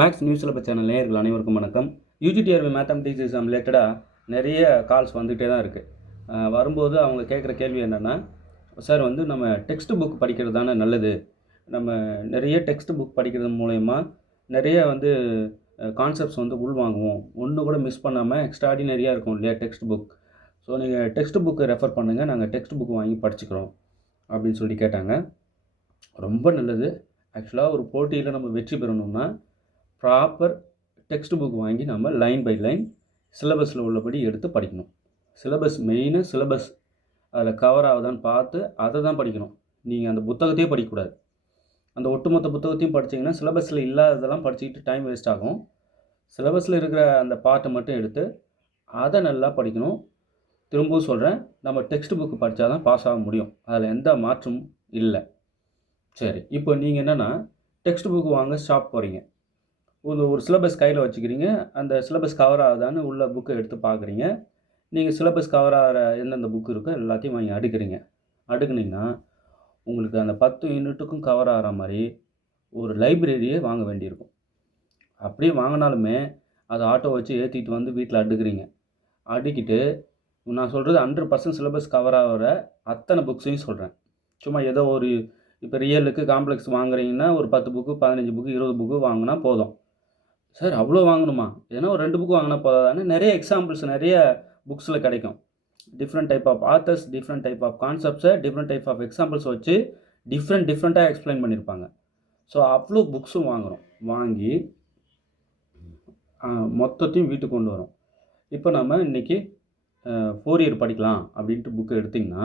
Maths news syllabus channel நேயர்கள் அனைவருக்கும் வணக்கம். யூஜிடிஆர்பி மேத்தமெட்டிக்ஸ் எக்ஸாம் ரிலேட்டடாக நிறைய கால்ஸ் வந்துகிட்டே தான் இருக்குது. வரும்போது அவங்க கேட்குற கேள்வி என்னென்னா, சார் நம்ம டெக்ஸ்ட் புக் படிக்கிறது தானே நல்லது, நம்ம நிறைய டெக்ஸ்ட் புக் படிக்கிறது மூலயமா நிறைய கான்செப்ட்ஸ் உள்வாங்குவோம், ஒன்று கூட மிஸ் பண்ணாமல் எக்ஸ்ட்ராடினரியாக இருக்கும் இல்லையா டெக்ஸ்ட் புக். ஸோ நீங்கள் டெக்ஸ்ட் புக்கு ரெஃபர் பண்ணுங்கள், நாங்கள் டெக்ஸ்ட் புக் வாங்கி படிச்சுக்கிறோம் அப்படின்னு சொல்லி கேட்டாங்க. ரொம்ப நல்லது. ஆக்சுவலாக ஒரு போட்டியில் நம்ம வெற்றி பெறணும்னா ப்ராப்பர் டெக்ஸ்ட் புக் வாங்கி நம்ம லைன் பை லைன் சிலபஸில் உள்ளபடி எடுத்து படிக்கணும். சிலபஸ் மெயினாக சிலபஸ் அதில் கவர் ஆகுதான்னு பார்த்து அதை தான் படிக்கணும். நீங்கள் அந்த புத்தகத்தையே படிக்கக்கூடாது. அந்த ஒட்டுமொத்த புத்தகத்தையும் படித்தீங்கன்னா சிலபஸில் இல்லாததெல்லாம் படிச்சுக்கிட்டு டைம் வேஸ்ட் ஆகும். சிலபஸில் இருக்கிற அந்த பார்ட்டை மட்டும் எடுத்து அதை நல்லா படிக்கணும். திரும்பவும் சொல்கிறேன், நம்ம டெக்ஸ்ட் புக்கு படித்தா தான் பாஸ் ஆக முடியும், அதில் எந்த மாற்றமும் இல்லை. சரி, இப்போ நீங்கள் என்னென்னா டெக்ஸ்ட் புக்கு வாங்க ஷாப் போகிறீங்க, ஒரு சிலபஸ் கையில் வச்சுக்கிறீங்க, அந்த சிலபஸ் கவர் ஆகுதான்னு உள்ள புக்கை எடுத்து பார்க்குறீங்க. நீங்கள் சிலபஸ் கவர் ஆகிற எந்தெந்த புக்கு இருக்கோ எல்லாத்தையும் வாங்கி அடுக்குறீங்க. அடுக்குனிங்கன்னா உங்களுக்கு அந்த 10 யூனிட்டுக்கும் கவர் ஆகிற மாதிரி ஒரு லைப்ரரியே வாங்க வேண்டியிருக்கும். அப்படியே வாங்கினாலுமே அதை ஆட்டோ வச்சு ஏற்றிட்டு வீட்டில் அடுக்குறீங்க. அடுக்கிட்டு நான் சொல்கிறது 100% சிலபஸ் கவர் ஆகிற அத்தனை புக்ஸையும் சொல்கிறேன். சும்மா ஏதோ ஒரு இப்போ ரியலுக்கு காம்ப்ளெக்ஸ் வாங்குறீங்கன்னா ஒரு 10 புக்கு 15 புக்கு 20 புக்கு வாங்கினா போதும். சார் அவ்வளோ வாங்கணுமா, ஏன்னா ஒரு 2 புக்கு வாங்கினா போதாதானே? நிறைய எக்ஸாம்பிள்ஸ் நிறைய புக்ஸில் கிடைக்கும். Different type of authors, different type of கான்செப்ட்ஸை டிஃப்ரெண்ட் டைப் ஆஃப் எக்ஸாம்பிள்ஸ் வச்சு டிஃப்ரெண்ட்டாக எக்ஸ்பிளைன் பண்ணியிருப்பாங்க. ஸோ அவ்வளோ புக்ஸும் வாங்குகிறோம். வாங்கி மொத்தத்தையும் வீட்டுக்கு கொண்டு வரோம். இப்போ நம்ம இன்றைக்கி 4 இயர் படிக்கலாம் அப்படின்ட்டு புக்கு எடுத்திங்கன்னா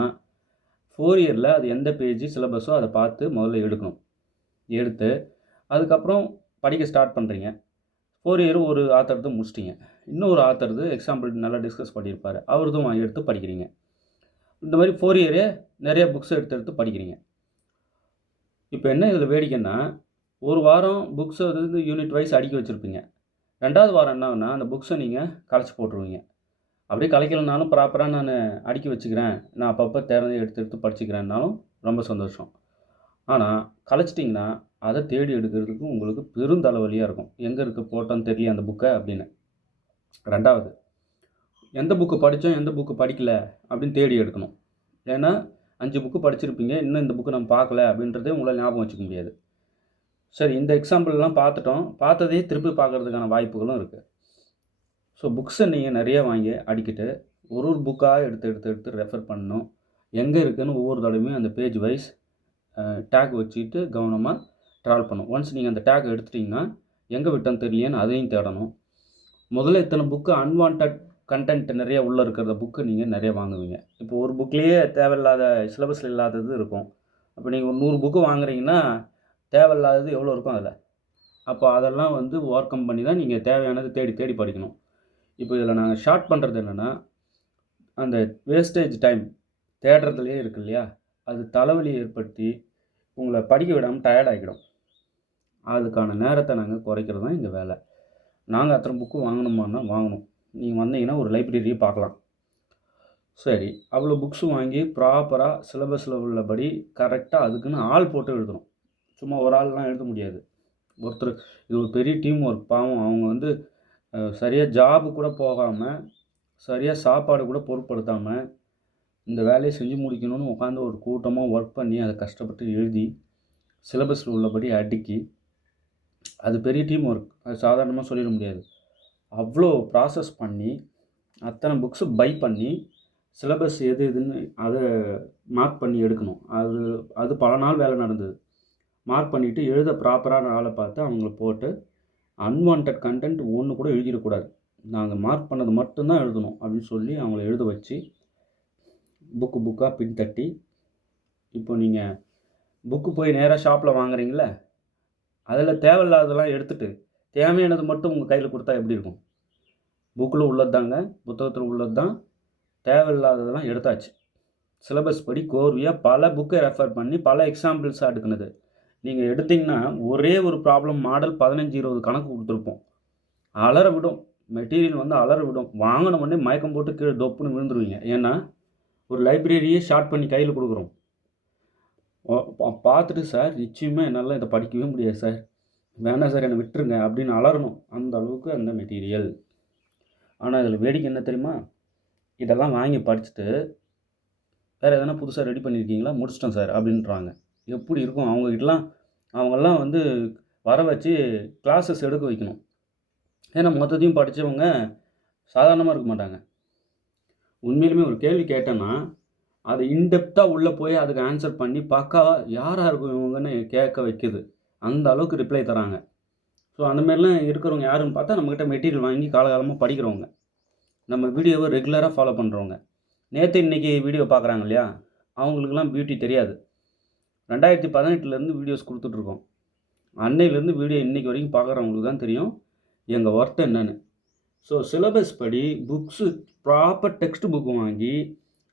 4 இயரில் அது எந்த பேஜ் சிலபஸோ அதை பார்த்து முதல்ல எடுக்கணும். எடுத்து அதுக்கப்புறம் படிக்க ஸ்டார்ட் பண்ணுறீங்க. 4 இயர் ஒரு ஆத்தர் முடிச்சிட்டிங்க, இன்னொரு ஆத்தர் எக்ஸாம்பிள் நல்லா டிஸ்கஸ் பண்ணியிருப்பார், அவர்தும் எடுத்து படிக்கிறீங்க. இந்த மாதிரி 4 இயரே நிறைய புக்ஸ் எடுத்து படிக்கிறீங்க. இப்போ என்ன இதில் வேடிக்கைன்னா, ஒரு வாரம் புக்ஸை யூனிட் வைஸ் அடுக்கி வச்சுருப்பீங்க. 2வது வாரம் என்னன்னா அந்த புக்ஸை நீங்கள் கலைச்சி போட்டுருவீங்க. அப்படியே கலைக்கலனாலும் ப்ராப்பராக நான் அடுக்கி வச்சுக்கிறேன், நான் அப்பப்போ தேர்ந்து எடுத்து படிச்சுக்கிறேன்னாலும் ரொம்ப சந்தோஷம். ஆனால் கலைச்சிட்டிங்கன்னா அதை தேடி எடுக்கிறதுக்கு உங்களுக்கு பெருந்தலைவலியாக இருக்கும். எங்கே இருக்குது போட்டோன்னு தெரியல அந்த புக்கை அப்படின்னு. 2வது, எந்த புக்கு படித்தோம் எந்த புக்கு படிக்கலை அப்படின்னு தேடி எடுக்கணும். ஏன்னா 5 புக்கு படிச்சிருப்பீங்க, இன்னும் இந்த புக்கு நம்ம பார்க்கல அப்படின்றதே உங்களால் ஞாபகம் வச்சுக்க முடியாது. சரி, இந்த எக்ஸாம்பிள்லாம் பார்த்துட்டோம், பார்த்ததே திருப்பி பார்க்குறதுக்கான வாய்ப்புகளும் இருக்குது. ஸோ புக்ஸை நீங்கள் நிறைய வாங்கி அடிக்கிட்டு ஒரு புக்காக எடுத்து ரெஃபர் பண்ணணும். எங்கே இருக்குதுன்னு ஒவ்வொரு தடவையும் அந்த பேஜ் வைஸ் டேக் வச்சுக்கிட்டு கவனமாக ட்ராவல் பண்ணணும். ஒன்ஸ் நீங்கள் அந்த டேக் எடுத்துட்டிங்கன்னா எங்கே விட்டோன்னு தெரியலையேன்னு அதையும் தேடணும். முதல்ல இத்தனை புக்கு அன்வான்ட் கண்டென்ட் நிறைய உள்ளே இருக்கிற புக்கு நீங்கள் நிறைய வாங்குவீங்க. இப்போ ஒரு புக்லேயே தேவையில்லாத சிலபஸில் இல்லாதது இருக்கும். அப்போ நீங்கள் ஒரு 100 புக்கு வாங்குறீங்கன்னா தேவையில்லாதது எவ்வளோ இருக்கும் அதில். அப்போ அதெல்லாம் ஓவர் கம் பண்ணி தான் நீங்கள் தேவையானது தேடி படிக்கணும். இப்போ இதில் நாங்கள் ஷார்ட் பண்ணுறது என்னென்னா, அந்த வேஸ்டேஜ் டைம் தேடுறதுலேயே இருக்கு இல்லையா, அது தலைவலி ஏற்படுத்தி உங்களை படிக்க விடாமல் டயர்ட் ஆகிடும். அதுக்கான நேரத்தை நாங்கள் குறைக்கிறது தான் எங்கள் வேலை. நாங்கள் அத்தனை புக்கு வாங்கணுமான்னா வாங்கணும். நீங்கள் வந்தீங்கன்னா ஒரு லைப்ரரியை பார்க்கலாம். சரி, அவ்வளோ புக்ஸும் வாங்கி ப்ராப்பராக சிலபஸில் உள்ளபடி கரெக்டாக அதுக்குன்னு ஆள் போட்டு எழுதணும். சும்மா ஒரு ஆள்லாம் எழுத முடியாது. ஒருத்தர், இது ஒரு பெரிய டீம் ஒர்க். பாவம், அவங்க சரியாக ஜாபு கூட போகாமல், சரியாக சாப்பாடு கூட பொருட்படுத்தாமல் இந்த வேலையை செஞ்சு முடிக்கணும்னு உட்காந்து ஒரு கூட்டமாக ஒர்க் பண்ணி அதை கஷ்டப்பட்டு எழுதி சிலபஸில் உள்ளபடி அடுக்கி, அது பெரிய டீம் ஒர்க், அது சாதாரணமாக சொல்லிட முடியாது. அவ்வளோ ப்ராசஸ் பண்ணி அத்தனை புக்ஸு பை பண்ணி சிலபஸ் எதுன்னு அதை மார்க் பண்ணி எடுக்கணும். அது பல நாள் வேலை நடந்தது. மார்க் பண்ணிவிட்டு எழுத ப்ராப்பரான ஆளை பார்த்து அவங்கள போட்டு அன்வான்ட் கண்டென்ட் ஒன்று கூட எழுதிடக்கூடாது, நாங்கள் மார்க் பண்ணது மட்டும்தான் எழுதணும் அப்படின்னு சொல்லி அவங்கள எழுத வச்சு புக்காக பின்தட்டி, இப்போ நீங்கள் புக்கு போய் நேராக ஷாப்பில் வாங்குறீங்களே, அதில் தேவையில்லாததெல்லாம் எடுத்துகிட்டு தேவையானது மட்டும் உங்கள் கையில் கொடுத்தா எப்படி இருக்கும்? புக்கில் உள்ளது தாங்க, புத்தகத்தில் உள்ளது தான், தேவையில்லாததெல்லாம் எடுத்தாச்சு. சிலபஸ் படி கோர்வையாக பல புக்கை ரெஃபர் பண்ணி பல எக்ஸாம்பிள்ஸாக எடுக்குனது. நீங்கள் எடுத்திங்கன்னா ஒரே ஒரு ப்ராப்ளம் மாடல் 15-20 கணக்கு கொடுத்துருப்போம். அலற விடும், மெட்டீரியல் அலற விடும். வாங்கின உடனே மயக்கம் போட்டு கீழே டொப்புன்னு விழுந்துருவீங்க. ஏன்னா ஒரு லைப்ரரியே ஷார்ட் பண்ணி கையில் கொடுக்குறோம். பார்த்துட்டு, சார் நிச்சயமாக என்னால் இதை படிக்கவே முடியாது சார், வேணாம் சார் என்னை விட்டுருங்க அப்படின்னு அலறணும், அந்த அளவுக்கு அந்த மெட்டீரியல். ஆனால் இதில் வேடிக்கை என்ன தெரியுமா? இதெல்லாம் வாங்கி படிச்சுட்டு வேறு எதனா புதுசாக ரெடி பண்ணியிருக்கீங்களா? முடிச்சிட்டோம் சார் அப்படின்றாங்க. எப்படி இருக்கும் அவங்ககிட்டலாம்? அவங்கெல்லாம் வந்து வர வச்சு கிளாஸஸ் எடுக்க வைக்கணும். ஏன்னா மொத்தத்தையும் படித்தவங்க சாதாரணமாக இருக்க மாட்டாங்க. உண்மையிலுமே ஒரு கேள்வி கேட்டேன்னா அது இன்டெப்த்தாக உள்ளே போய் அதுக்கு ஆன்சர் பண்ணி பக்காவா யாராக இருக்கும் இவங்கன்னு கேட்க வைக்குது. அந்த அளவுக்கு ரிப்ளை தராங்க. ஸோ அந்த மாதிரிலாம் இருக்கிறவங்க யாருன்னு பார்த்தா நம்மக்கிட்ட மெட்டீரியல் வாங்கி காலகாலமாக படிக்கிறவங்க, நம்ம வீடியோவை ரெகுலராக ஃபாலோ பண்ணுறவங்க. நேற்று இன்றைக்கி வீடியோ பார்க்குறாங்க இல்லையா, அவங்களுக்குலாம் பியூட்டி தெரியாது. 2018 வீடியோஸ் கொடுத்துட்ருக்கோம். அன்னையிலேருந்து வீடியோ இன்றைக்கி வரைக்கும் பார்க்குறவங்களுக்கு தான் தெரியும் எங்கள் ஒர்த் என்னன்னு. ஸோ சிலபஸ் படி புக்ஸு ப்ராப்பர் டெக்ஸ்ட் புக்கு வாங்கி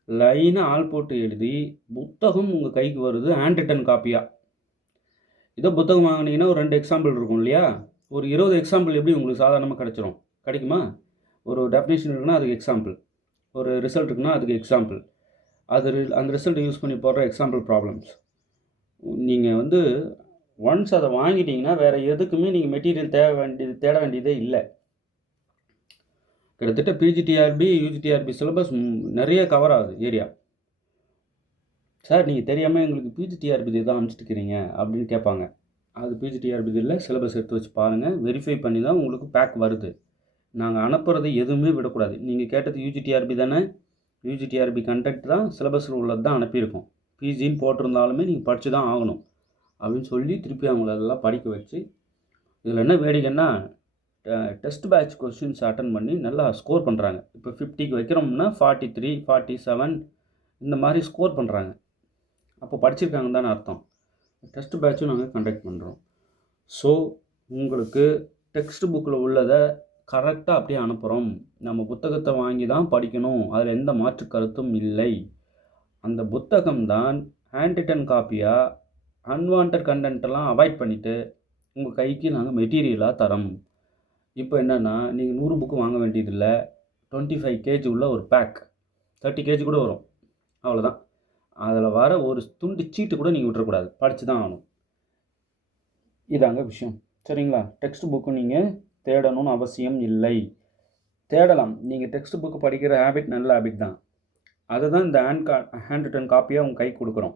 லைனாக ஆள் போட்டு எழுதி புத்தகம் உங்கள் கைக்கு வருது ஹேண்ட் ரிட்டன் காப்பியாக. இதோ புத்தகம் வாங்கினீங்கன்னா ஒரு 2 எக்ஸாம்பிள் இருக்கும் இல்லையா, ஒரு 20 எக்ஸாம்பிள் எப்படி உங்களுக்கு சாதாரணமாக கிடைக்குமா? ஒரு டெஃபினேஷன் இருக்குன்னா அதுக்கு எக்ஸாம்பிள், ஒரு ரிசல்ட் இருக்குன்னா அதுக்கு எக்ஸாம்பிள், அந்த ரிசல்ட்டை யூஸ் பண்ணி போடுற எக்ஸாம்பிள் ப்ராப்ளம்ஸ். நீங்கள் வந்து ஒன்ஸ் அதை வாங்கிட்டீங்கன்னா வேறு எதுக்குமே நீங்கள் மெட்டீரியல் தேட வேண்டியதே இல்லை. கிட்டத்தட்ட பிஜிடிஆர்பி யூஜிடிஆர்பி சிலபஸ் நிறைய கவர் ஆகுது ஏரியா. சார் நீங்கள் தெரியாமல் எங்களுக்கு பிஜிடிஆர்பி தான் அனுப்பிச்சிட்டுக்கிறீங்க அப்படின்னு கேட்பாங்க. அது பிஜிடிஆர்பி இல்லை, சிலபஸ் எடுத்து வச்சு பாருங்கள், வெரிஃபை பண்ணி தான் உங்களுக்கு பேக் வருது. நாங்கள் அனுப்புறது எதுவுமே விடக்கூடாது. நீங்கள் கேட்டது யூஜிடிஆர்பி தானே, யூஜிடிஆர்பி கண்டென்ட் தான் சிலபஸில் உள்ளது தான் அனுப்பியிருக்கோம். பிஜின்னு போட்டிருந்தாலுமே நீங்கள் படித்து தான் ஆகணும் அப்படின்னு சொல்லி திருப்பி அவங்களெல்லாம் படிக்க வச்சு, இதில் என்ன வேடிக்கைன்னா டெஸ்ட் பேட்ச் கொஸ்டின்ஸ் அட்டன் பண்ணி நல்லா ஸ்கோர் பண்ணுறாங்க. இப்போ 50க்கு வைக்கிறோம்னா 43, 47 இந்த மாதிரி ஸ்கோர் பண்ணுறாங்க. அப்போ படிச்சிருக்காங்கன்னு தானே அர்த்தம். டெஸ்ட் பேட்சும் நாங்கள் கண்டக்ட் பண்ணுறோம். ஸோ உங்களுக்கு டெக்ஸ்ட் புக்கில் உள்ளதை கரெக்டாக அப்படியே அனுப்புகிறோம். நம்ம புத்தகத்தை வாங்கி தான் படிக்கணும், அதில் எந்த மாற்று கருத்தும் இல்லை. அந்த புத்தகம் தான் ஹேண்ட் ரிட்டன் காப்பியாக அன்வான்ட் கண்டென்ட்டெல்லாம் அவாய்ட் பண்ணிவிட்டு உங்கள் கைக்கு நாங்கள் மெட்டீரியலாக தரோம். இப்போ என்னென்னா நீங்கள் 100 புக்கு வாங்க வேண்டியதில்லை, 25 kg உள்ள ஒரு பேக் 30 kg கூட வரும், அவ்வளோதான். அதில் வர ஒரு துண்டு சீட்டு கூட நீங்கள் விட்டுறக்கூடாது, படித்து தான் ஆகணும். இதாங்க விஷயம், சரிங்களா? டெக்ஸ்ட் புக்கு நீங்கள் தேடணும்னு அவசியம் இல்லை. தேடலாம், நீங்கள் டெக்ஸ்ட் புக்கு படிக்கிற ஹேபிட் நல்ல ஹேபிட் தான். அதை தான் இந்த ஹேண்ட் ரிட்டன் காப்பியாக உங்கள் கை கொடுக்குறோம்.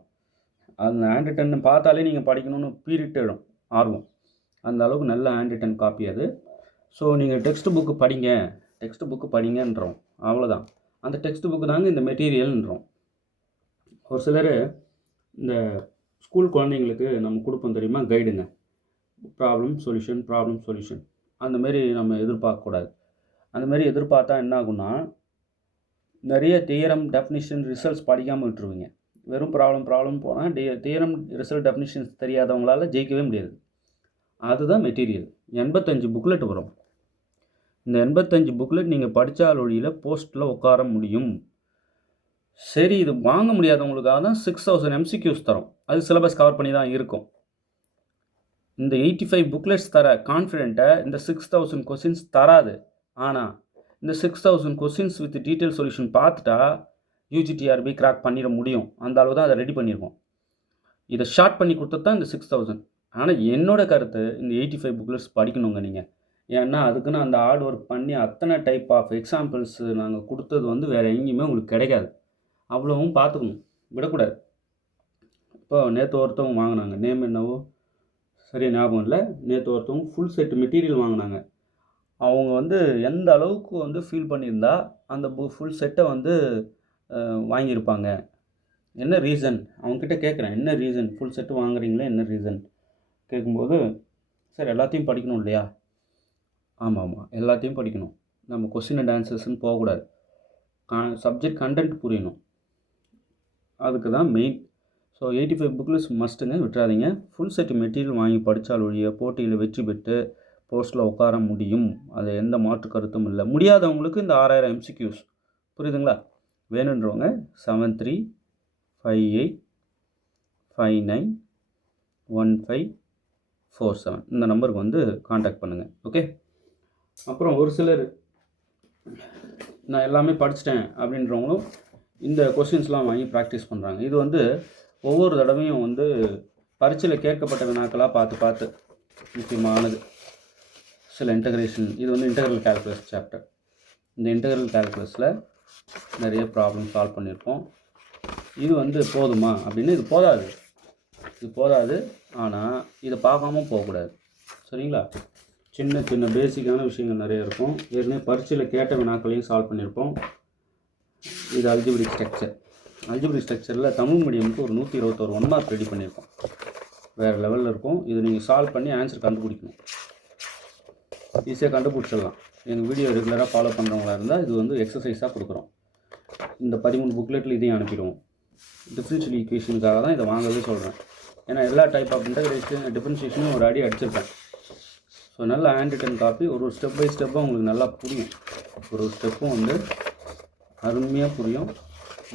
அந்த ஹேண்ட் ரிட்டன் பார்த்தாலே நீங்கள் படிக்கணும்னு பீரிட்டு ஆர்வம், அந்த அளவுக்கு நல்ல ஹேண்ட் ரிட்டன் காப்பி அது. ஸோ நீங்கள் டெக்ஸ்ட் புக்கு படிங்கன்றோம், அவ்வளோதான். அந்த டெக்ஸ்ட் புக்கு தாங்க இந்த மெட்டீரியல்ன்றோம். ஒரு சிலர் இந்த ஸ்கூல் குழந்தைங்களுக்கு நம்ம கொடுப்போம் தெரியுமா, கைடுங்க, ப்ராப்ளம் சொல்யூஷன் அந்தமாரி நம்ம எதிர்பார்க்கக்கூடாது. அந்தமாரி எதிர்பார்த்தா என்ன ஆகுன்னா நிறைய தியரம் டெஃபினிஷன் ரிசல்ட்ஸ் படிக்காமல் விட்டுருவீங்க. வெறும் ப்ராப்ளம் போனால் தியரம் ரிசல்ட் டெஃபினிஷன்ஸ் தெரியாதவங்களால் ஜெயிக்கவே முடியாது. அதுதான் மெட்டீரியல். 85 புக்லெட் வரும். இந்த 85 புக்லெட் நீங்கள் படித்தால் ஒழியில் போஸ்ட்டில் உட்கார முடியும். சரி, இது வாங்க முடியாதவங்களுக்காக தான் 6000 MCQs தரோம். அது சிலபஸ் கவர் பண்ணி தான் இருக்கும். இந்த 85 புக்லெட்ஸ் தர கான்ஃபிடென்ட்டை இந்த 6000 கொஸ்டின்ஸ் தராது. ஆனால் இந்த 6000 கொஸ்டின்ஸ் வித் டீட்டெயில் சொல்யூஷன் பார்த்துட்டா யூஜிடிஆர்பி கிராக் பண்ணிட முடியும். அந்த அளவு தான் அதை ரெடி பண்ணியிருக்கோம். இதை ஷார்ட் பண்ணி கொடுத்தது தான் இந்த 6000. ஆனால் என்னோட கருத்து இந்த 85 புக்லெட்ஸ் படிக்கணுங்க நீங்கள். ஏன்னா அதுக்குன்னு அந்த ஹார்ட் ஒர்க் பண்ணி அத்தனை டைப் ஆஃப் எக்ஸாம்பிள்ஸ் நாங்கள் கொடுத்தது வந்து வேறு எங்கேயுமே உங்களுக்கு கிடைக்காது. அவ்வளவும் பார்த்துக்கணும், விடக்கூடாது. இப்போ நேற்று ஒருத்தவங்க வாங்கினாங்க, நேம் என்னவோ சரியாக ஞாபகம் இல்லை. நேற்று ஒருத்தவங்க ஃபுல் செட் மெட்டீரியல் வாங்கினாங்க. அவங்க வந்து எந்த அளவுக்கு வந்து ஃபீல் பண்ணியிருந்தா அந்த ஃபுல் செட்டை வந்து வாங்கியிருப்பாங்க. என்ன ரீசன் அவங்கக்கிட்ட கேட்குறேன், என்ன ரீசன் ஃபுல் செட்டு வாங்குறீங்களே, என்ன ரீசன் கேட்கும்போது, சார் எல்லாத்தையும் படிக்கணும் இல்லையா. ஆமாம், எல்லாத்தையும் படிக்கணும். நம்ம கொஸ்டின் அண்ட் ஆன்சர்ஸ்ன்னு போகக்கூடாது. சப்ஜெக்ட் கண்டென்ட் புரியணும், அதுக்கு தான் மெயின். ஸோ 85 புக்லெட்ஸ் மஸ்ட்டுங்க, விட்டுறாதீங்க. ஃபுல் செட் மெட்டீரியல் வாங்கி படித்தால் ஒழிய போட்டியில் வெற்றி பெற்று போஸ்ட்டில் உட்கார முடியும். அது எந்த மாற்று கருத்தும் இல்லை. முடியாதவங்களுக்கு இந்த 6000 MCQs புரியுதுங்களா? வேணுன்றவங்க 7358591547 இந்த நம்பருக்கு வந்து காண்டாக்ட் பண்ணுங்கள். ஓகே. அப்புறம் ஒரு சிலர் நான் எல்லாமே படிச்சிட்டேன் அப்படின்றவங்களும் இந்த கொஸ்டின்ஸ்லாம் வாங்கி ப்ராக்டிஸ் பண்ணுறாங்க. இது வந்து ஒவ்வொரு தடவையும் வந்து பரீட்சையில் கேட்கப்பட்ட வினாக்களாக பார்த்து முக்கியமானது சில இன்டகிரேஷன். இது வந்து இன்டெக்ரல் கால்குலஸ் சாப்டர். இந்த இன்டெக்ரல் கால்குலஸில் நிறைய ப்ராப்ளம் சால்வ் பண்ணியிருப்போம். இது வந்து போதுமா அப்படின்னு, இது போதாது. ஆனால் இதை பார்க்காம போகக்கூடாது. சரிங்களா? சின்ன சின்ன பேசிக்கான விஷயங்கள் நிறைய இருக்கும். ஏற்கனவே பரீட்சையில் கேட்ட வினாக்களையும் சால்வ் பண்ணியிருப்போம். இது அல்ஜிப்ரிக் ஸ்ட்ரக்சர். அல்ஜிப்ரிக் ஸ்ட்ரக்சரில் தமிழ் மீடியமுக்கு ஒரு 121 1 மார்க் ரெடி பண்ணியிருக்கோம். வேறு லெவலில் இருக்கும். இது நீங்கள் சால்வ் பண்ணி ஆன்சர் கண்டுபிடிக்கணும். ஈஸியாக கண்டுபிடிச்சிடலாம். எங்கள் வீடியோ ரெகுலராக ஃபாலோ பண்ணுறவங்களா இருந்தால் இது வந்து எக்ஸசைஸாக கொடுக்குறோம். இந்த 13 புக்லெட்டில் இதையும் அனுப்பிடுவோம். டிஃப்ரென்ஷியல் ஈக்குவேஷனுக்காக தான் இதை வாங்கவே சொல்கிறேன். ஏன்னா எல்லா டைப் ஆஃப் டிஃப்ரென்ஷியேஷனும் ஒரு அடி அடிச்சிருப்பேன். ஸோ நல்ல ஹேண்ட் ரிட்டன் காப்பி. ஒரு ஸ்டெப் பை ஸ்டெப்பாக உங்களுக்கு நல்லா புரியும். ஒரு ஸ்டெப்பும் வந்து அருமையாக புரியும்.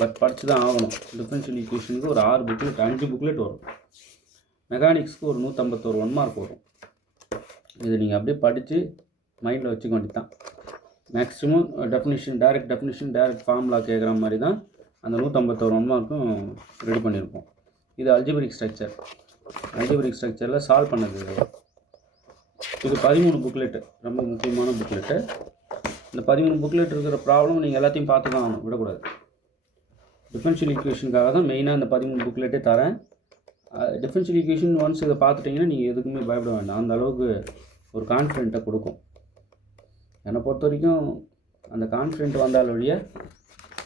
பட் படித்து தான் ஆகணும். டிஃப்ரென்ஷியல் ஈக்குவேஷனுக்கு ஒரு 6 புக்லெட் 5 புக்லெட் வரும். மெக்கானிக்ஸ்க்கு ஒரு 151 1 மார்க் வரும். இது நீங்கள் அப்படியே படித்து மைண்டில் வச்சுக்க வேண்டியது தான். மேக்ஸிமம் டைரக்ட் ஃபார்முலா கேட்குற மாதிரி தான் அந்த 151 1 மார்க்கும் ரெடி பண்ணியிருப்போம். இது அல்ஜிப்ரிக் ஸ்ட்ரக்சர். அல்ஜிப்ரிக் ஸ்ட்ரக்சரில் சால்வ் பண்ணது. இது 13 புக்லெட்டு, ரொம்ப முக்கியமான புக்லெட்டு. இந்த 13 புக்லெட் இருக்கிற ப்ராப்ளம் நீங்கள் எல்லாத்தையும் பார்த்து தான் ஆகணும், விடக்கூடாது. டிஃப்ரென்ஷியல் ஈக்குவேஷனுக்காக தான் மெயினாக இந்த 13 புக்லெட்டே தரேன். டிஃப்ரென்ஷியல் ஈக்குவேஷன் ஒன்ஸ் இதை பார்த்துட்டிங்கன்னா நீங்கள் எதுக்குமே பயப்பட வேண்டாம். அந்த அளவுக்கு ஒரு கான்ஃபிடென்ட்டை கொடுக்கும். என்னை பொறுத்த வரைக்கும் அந்த கான்ஃபிடென்ட் வந்தால் வழிய,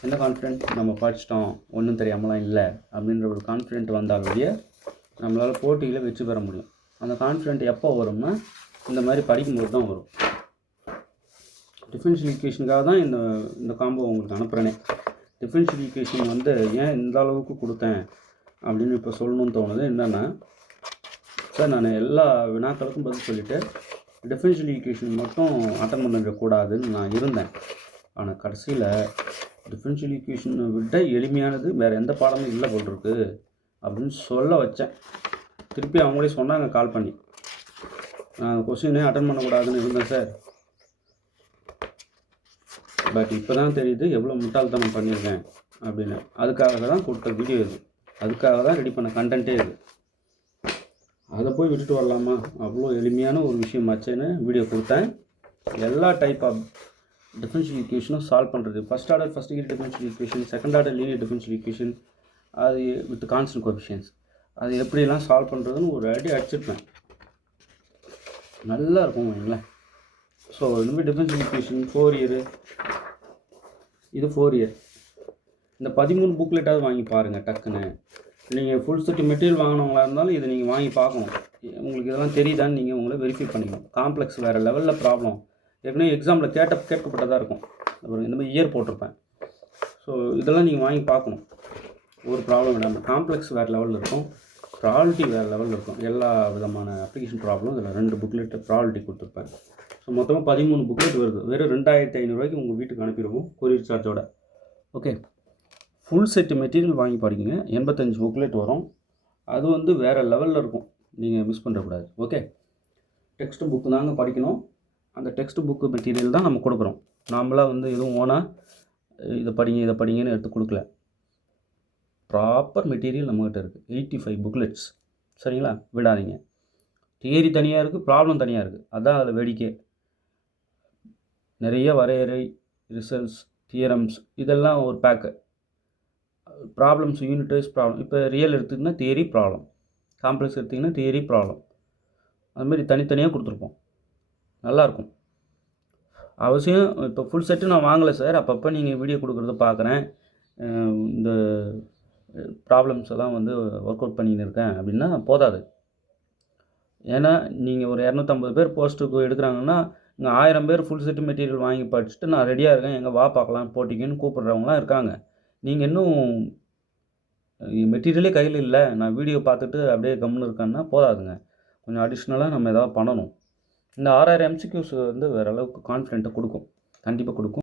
என்ன கான்ஃபிடென்ட், நம்ம படிச்சிட்டோம் ஒன்றும் தெரியாமலாம் இல்லை அப்படின்ற ஒரு கான்ஃபிடென்ட் வந்தால் வழிய நம்மளால் போட்டியில் வெற்றி பெற முடியும். அந்த கான்ஃபிடென்ட் எப்போ வரும்னா இந்த மாதிரி படிக்கும்போது தான் வரும். டிஃப்ரென்ஷியல் ஈக்குவேஷனுக்காக தான் இந்த காம்போ உங்களுக்கு அனுப்புகிறேனே. டிஃப்ரென்ஷியல் ஈக்குவேஷன் வந்து ஏன் இந்த அளவுக்கு கொடுத்தேன் அப்படின்னு இப்போ சொல்லணும்னு தோணுது. என்னென்னா, சார் நான் எல்லா வினாக்களுக்கும் பதில் சொல்லிவிட்டு டிஃப்ரென்ஷியல் ஈக்குவேஷன் மட்டும் அட்டன் பண்ணிடக்கூடாதுன்னு நான் இருந்தேன். ஆனால் கடைசியில் டிஃப்ரென்ஷியல் ஈக்குவேஷனை விட எளிமையானது வேறு எந்த பாடமும் இல்லை போல் இருக்குது அப்படின்னு சொல்ல வச்சேன். திருப்பி அவங்களே சொன்னாங்க கால் பண்ணி, நான் கொஸ்டினே அட்டன் பண்ணக்கூடாதுன்னு இருந்தேன் சார். பட் இப்போ தான் தெரியுது எவ்வளோ முட்டாள்தனம் பண்ணியிருக்கேன் அப்படின்னு. அதுக்காக தான் கொடுத்த வீடியோ இது. அதுக்காக தான் ரெடி பண்ண கண்டென்ட்டே இது. அதை போய் விட்டுட்டு வரலாமா? அவ்வளோ எளிமையான ஒரு விஷயமாச்சேன்னு வீடியோ கொடுத்தேன். எல்லா டைப் ஆஃப் டிஃப்ரென்ஷியல் ஈக்குவேஷனும் சால்வ் பண்ணுறது. First degree differential equation, second order linear differential equation, அது வித் கான்ஸ்டன்ட் கோஎஃபிஷியன்ட்ஸ், அது எப்படிலாம் சால்வ் பண்ணுறதுன்னு ஒரு அடி அடிச்சிருப்பேன். நல்லா இருக்கும் வைங்களேன். ஸோ இனிமேல் டிஃப்ரென்ஷியல் ஈக்குவேஷன் 4 இயர், இது 4 இயர். இந்த 13 புக்லெட்டாவது வாங்கி பாருங்கள் டக்குன்னு. நீங்கள் ஃபுல் செட் மெட்டீரியல் வாங்கினவங்களா இருந்தாலும் இதை நீங்கள் வாங்கி பார்க்கணும். உங்களுக்கு இதெல்லாம் தெரியுதான்னு நீங்கள் உங்களை வெரிஃபை பண்ணிக்கணும். காம்ப்ளெக்ஸ் வேறு லெவலில் ப்ராப்ளம் ஏற்கனவே எக்ஸாமில் கேட்கப்பட்டதாக இருக்கும். அப்புறம் இந்த மாதிரி இயர் போட்டிருப்பேன். ஸோ இதெல்லாம் நீங்கள் வாங்கி பார்க்கணும். ஒரு ப்ராப்ளம் விடாமல். காம்ப்ளெக்ஸ் வேறு லெவலில் இருக்கும், ப்ராபிலிட்டி வேறு லெவலில் இருக்கும். எல்லா விதமான அப்ளிகேஷன் ப்ராப்ளம் இதில் 2 புக்லெட்டு ப்ராபிலிட்டி கொடுத்துருப்பேன். ஸோ மொத்தமாக 13 புக்லெட் வருது. வெறும் 2500 ரூபாய்க்கு உங்கள் வீட்டுக்கு அனுப்பிடுவோம் கொரியர் சார்ஜோட. ஓகே, ஃபுல் செட்டு மெட்டீரியல் வாங்கி படிங்க. 85 புக்லெட் வரும். அது வந்து வேறு லெவலில் இருக்கும், நீங்கள் மிஸ் பண்ணக்கூடாது. ஓகே, டெக்ஸ்ட் புக்கு தாங்க படிக்கணும். அந்த டெக்ஸ்ட் புக்கு மெட்டீரியல் தான் நம்ம கொடுக்குறோம். நாமளாக வந்து எதுவும் ஓனாக இதை படிங்கன்னு எடுத்து கொடுக்கல. ப்ராப்பர் மெட்டீரியல் நம்மகிட்ட இருக்குது. 85 புக்லெட்ஸ். சரிங்களா? விடாதீங்க. தியரி தனியாக இருக்குது, ப்ராப்ளம் தனியாக இருக்குது. அதுதான் அதில் வேடிக்கை. நிறைய வரையறை, ரிசல்ட்ஸ், தியரம்ஸ், இதெல்லாம் ஒரு pack. Problems, unit wise problem. இப்போ ரியல் எடுத்துக்கிட்டிங்கன்னா தியரி ப்ராப்ளம், காம்ப்ளெக்ஸ் எடுத்திங்கன்னா தியரி ப்ராப்ளம், அதுமாதிரி தனித்தனியாக கொடுத்துருப்போம். நல்லாயிருக்கும். அவசியம் இப்போ ஃபுல் செட்டு நான் வாங்கலை சார், அப்பப்போ நீங்கள் வீடியோ கொடுக்குறத பார்க்குறேன், இந்த ப்ராப்ளம்ஸ் எல்லாம் வந்து ஒர்க் அவுட் பண்ணின்னு இருக்கேன் அப்படின்னா போதாது. ஏன்னா நீங்கள் ஒரு 250 பேர் போஸ்ட்டுக்கு எடுக்கிறாங்கன்னா இங்கே 1000 பேர் ஃபுல் செட்டு மெட்டீரியல் வாங்கி படிச்சுட்டு நான் ரெடியாக இருக்கேன், எங்கே வா பார்க்கலாம் போட்டிக்குன்னு கூப்பிட்றவங்களாம் இருக்காங்க. நீங்கள் இன்னும் மெட்டீரியலே கையில் இல்லை, நான் வீடியோ பார்த்துட்டு அப்படியே கம்முன்னு இருக்கேன்னா போதாதுங்க. கொஞ்சம் அடிஷ்னலாக நம்ம எதாவது பண்ணணும். இந்த 6000 MCQs வந்து வேறு அளவுக்கு கான்ஃபிடென்ட்டை கொடுக்கும், கண்டிப்பாக கொடுக்கும்.